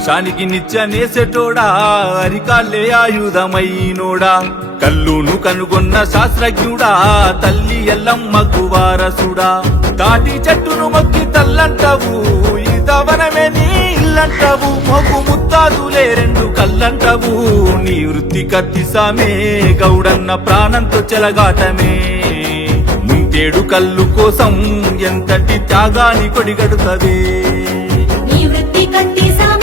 ఆకాశానికి నిత్యనేసెటోడా అరికాళ్ళే ఆయుధమైనోడా కల్లును కనుగొన్న శాస్త్రజ్ఞుడా తల్లి ఎల్లమ్మకు వారసుడా తాటి చెట్టును మొక్కి తల్లంటవు ఈతవనమే నీ ఇల్లంటవు మొగ్గు ముత్తాదులే రెండు కల్లంటవు నీ వృత్తి కత్తిసామే గౌడన్న ప్రాణంతో చెలగాటమే ముంతేడు కల్లు కోసం ఎంతటి త్యాగాని కొడిగడుతవే నీ వృత్తి కత్తిసామే